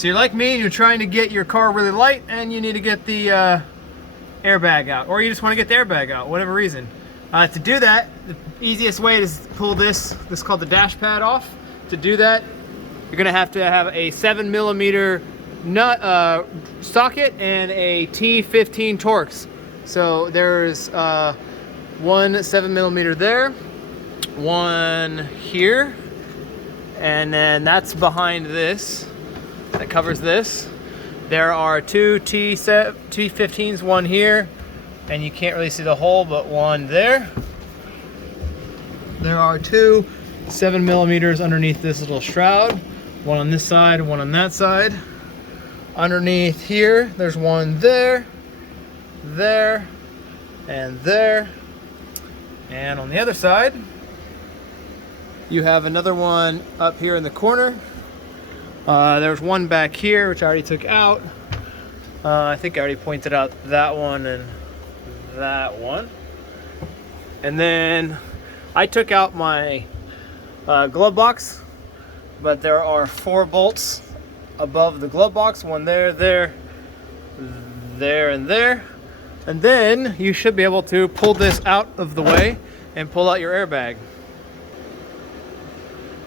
So you're like me and you're trying to get your car really light and you need to get the airbag out, or you just want to get the airbag out, whatever reason. To do that, the easiest way is to pull this is called the dash pad off. To do that, you're gonna have to have a 7mm nut socket and a T15 Torx. So there's one 7mm there, one here, and then that's behind this, that covers this. There are two T15s, one here, and you can't really see the hole, but one there. There are two 7mm underneath this little shroud, one on this side, one on that side. Underneath here, there's one there, there, and there. And on the other side, you have another one up here in the corner. There's one back here, which I already took out. I think I already pointed out that one and that one. And then I took out my glove box, but there are 4 bolts above the glove box. One there, there, there, and there. And then you should be able to pull this out of the way and pull out your airbag.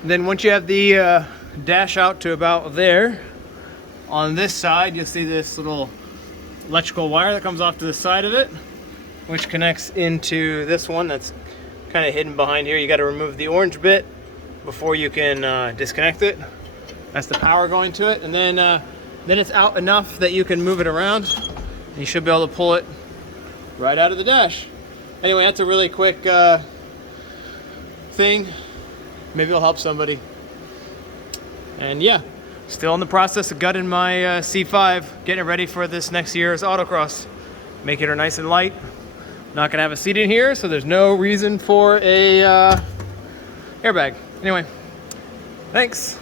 And then once you have the dash out to about there, on this side you'll see this little electrical wire that comes off to the side of it, which connects into this one that's kind of hidden behind here. You got to remove the orange bit before you can disconnect it. That's the power going to it, and then it's out enough that you can move it around. You should be able to pull it right out of the dash. Anyway, that's a really quick thing. Maybe it'll help somebody. And yeah, still in the process of gutting my C5, getting it ready for this next year's autocross. Making her nice and light. Not gonna have a seat in here, so there's no reason for a airbag. Anyway, thanks.